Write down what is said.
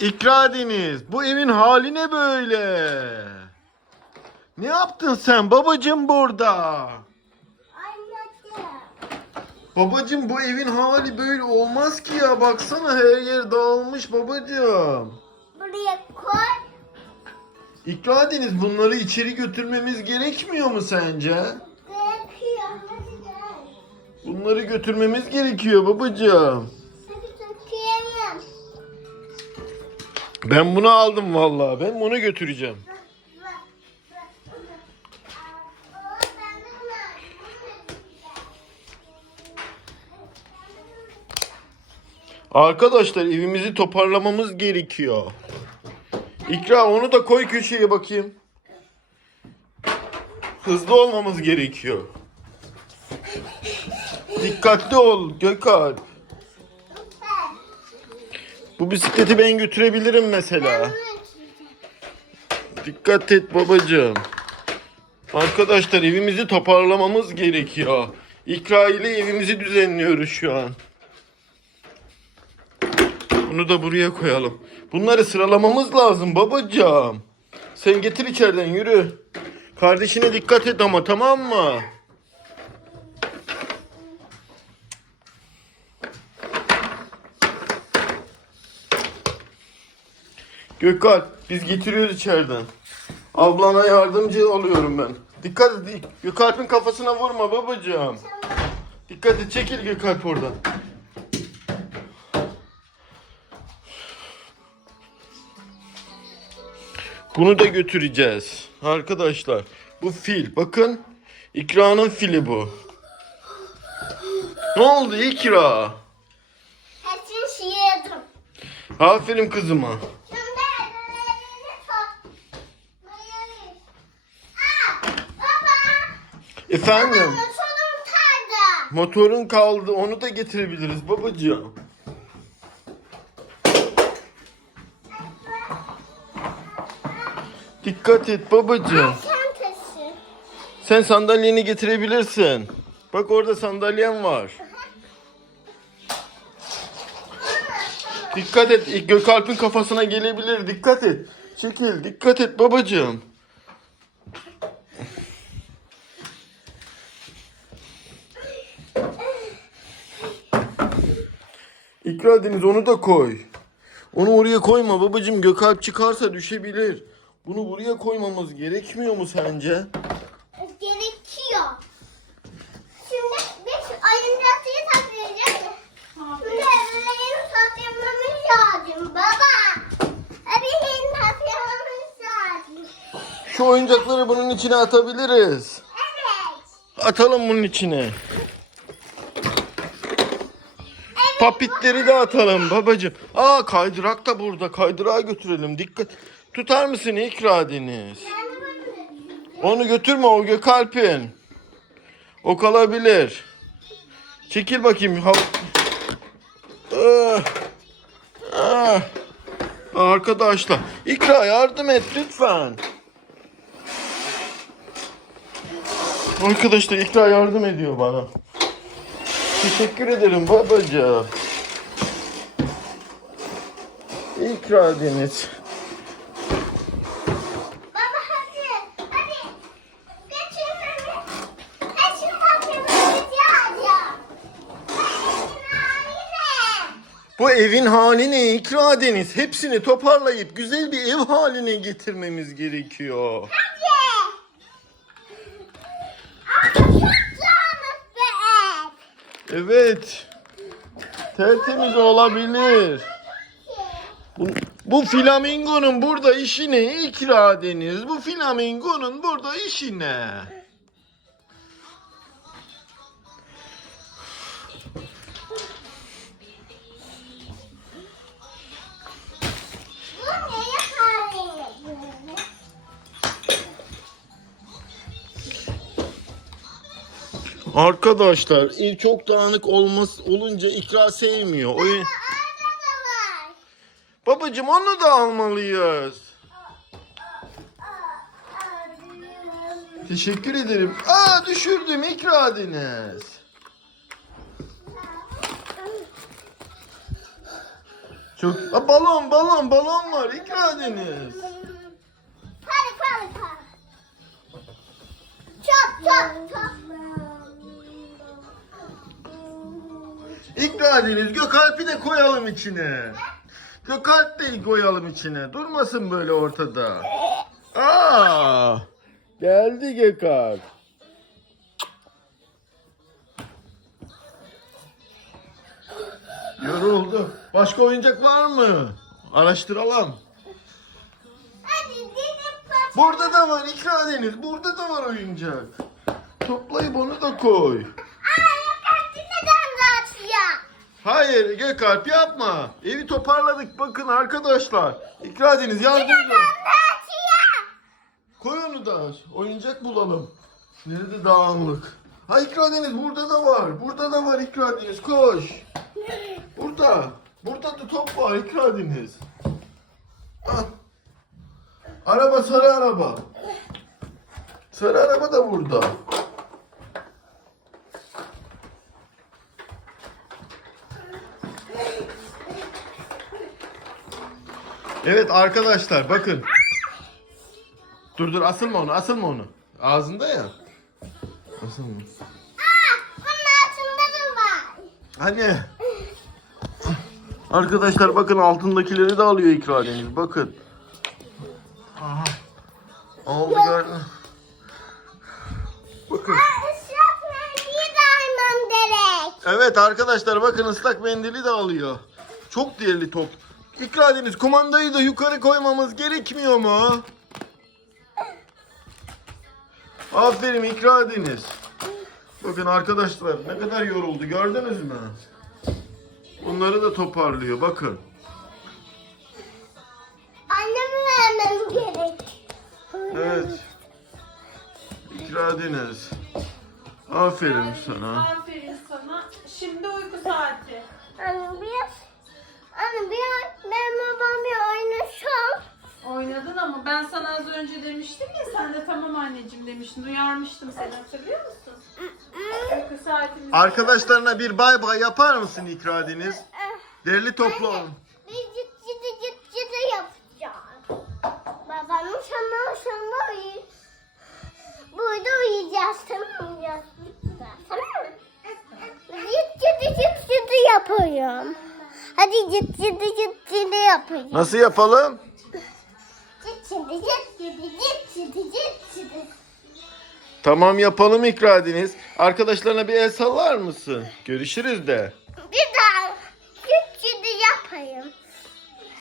İkra Deniz, bu evin hali ne böyle? Ne yaptın sen babacım burada? Babacım bu evin hali böyle olmaz ki ya. Baksana her yer dağılmış babacım. Buraya koy. İkra Deniz bunları içeri götürmemiz gerekmiyor mu sence? Gerekiyor. Hadi gel. Bunları götürmemiz gerekiyor babacım. Ben bunu aldım vallahi. Ben bunu götüreceğim. Arkadaşlar evimizi toparlamamız gerekiyor. İkra onu da koy köşeye bakayım. Hızlı olmamız gerekiyor. Dikkatli ol Gökalp. Bu bisikleti ben götürebilirim mesela. Dikkat et babacığım. Arkadaşlar evimizi toparlamamız gerekiyor. İkra ile evimizi düzenliyoruz şu an. Bunu da buraya koyalım. Bunları sıralamamız lazım babacığım. Sen getir içeriden yürü. Kardeşine dikkat et ama tamam mı? Gökalp biz getiriyoruz içeriden. Ablana yardımcı oluyorum ben. Dikkat et. Gökalp'in kafasına vurma babacığım. Dikkat et çekil Gökalp oradan. Bunu da götüreceğiz. Arkadaşlar bu fil. Bakın İkra'nın fili bu. Ne oldu İkra? Hepsini sıyırdım. Aferin kızıma. Şimdi ellerini tut. Mayonez. Aa, baba. Efendim Motorum kaldı. motorun kaldı onu da getirebiliriz babacığım. Dikkat et babacığım. Çantası. Sen sandalyeni getirebilirsin. Bak orada sandalyen var. Dikkat et. Gökalp'in kafasına gelebilir. Dikkat et. Çekil. Dikkat et babacığım. İkra Deniz onu da koy. Onu oraya koyma babacığım. Gökalp çıkarsa düşebilir. Bunu buraya koymamız gerekmiyor mu sence? Gerekiyor. Şimdi biz oyuncakçıyı saklayacağız. Şimdi evlerini saklamamız lazım baba. Evlerini saklamamız lazım. Şu oyuncakları bunun içine atabiliriz. Evet. Atalım bunun içine. Papitleri de atalım babacığım. Aa kaydırak da burada. Kaydırağa götürelim. Dikkat. Tutar mısın İkra Deniz? Onu götürme o Gökalp'in. O kalabilir. Çekil bakayım. Ha- Ah. Ah. Arkadaşlar. İkra yardım et lütfen. Arkadaşlar İkra yardım ediyor bana. Teşekkür ederim babacığım. İkra Deniz. Baba hadi. Hadi. Geçin beni. Geçin saklamamız lazım. Yine. Bu evin haline ikra Deniz. Hepsini toparlayıp güzel bir ev haline getirmemiz gerekiyor. Hadi. Evet. Tertemiz olabilir. Bu, bu flamingonun burada işi ne ikra Deniz? Bu flamingonun burada işi ne? Arkadaşlar ev çok dağınık olmaz olunca ikra sevmiyor. O, babacım onu da almalıyız. Teşekkür ederim. Aa düşürdüm ikra Deniz. Çok... Aa, balon balon balon var İkra Deniz. Hadi hadi hadi. Çok çok çok. İkra Deniz Gökalp'i de koyalım içine. Gökalp de koyalım içine. Durmasın böyle ortada. Aa! Geldi Gökalp. Yoruldu. Başka oyuncak var mı? Araştıralım. Burada da var İkra Deniz. Burada da var oyuncak. Toplayıp onu da koy. Hayır Gökalp yapma. Evi toparladık bakın arkadaşlar. İkra Deniz yardımcı. Koy onu da oyuncak bulalım. Nerede dağınık? Ha İkra Deniz burada da var. Burada da var İkra Deniz koş. Burada. Burada da top var İkra Deniz. Ah. Araba sarı araba. Sarı araba da burada. Evet arkadaşlar bakın. Dur dur asılma onu asılma onu. Ağzında ya. Asılma. Aa bunun altında da var. Anne. Arkadaşlar bakın altındakileri de alıyor İkra Deniz. Bakın. Aha. Oldu gördün. Bakın. Evet arkadaşlar bakın ıslak mendili de alıyor. Çok değerli top. İkra Deniz kumandayı da yukarı koymamız gerekmiyor mu? Aferin İkra Deniz. Bakın arkadaşlar ne kadar yoruldu gördünüz mü? Bunları da toparlıyor bakın. Annemi vermem gerek. Evet. İkra Deniz. Aferin sana. Önce demiştim ya sen de tamam anneciğim demiştin. Uyarmıştım seni hatırlıyor musun? Uyku saatimiz. Arkadaşlarına bir bay bay yapar mısın İkra Deniz? Derli toplu olun. Biz cıt cıt cıt cıt yapacağız. Babamın sana sana uyu. Burada uyuyacağız tamam mı? Tamam mı? Cıt cıt cıt cıt yapıyorum. Hadi cıt cıt cıt cıt yapıyorum. Nasıl yapalım? Cıt cıt cıt Tamam yapalım İkra Deniz. Arkadaşlarına bir el sallar mısın? Görüşürüz de. Bir daha cıt yapayım.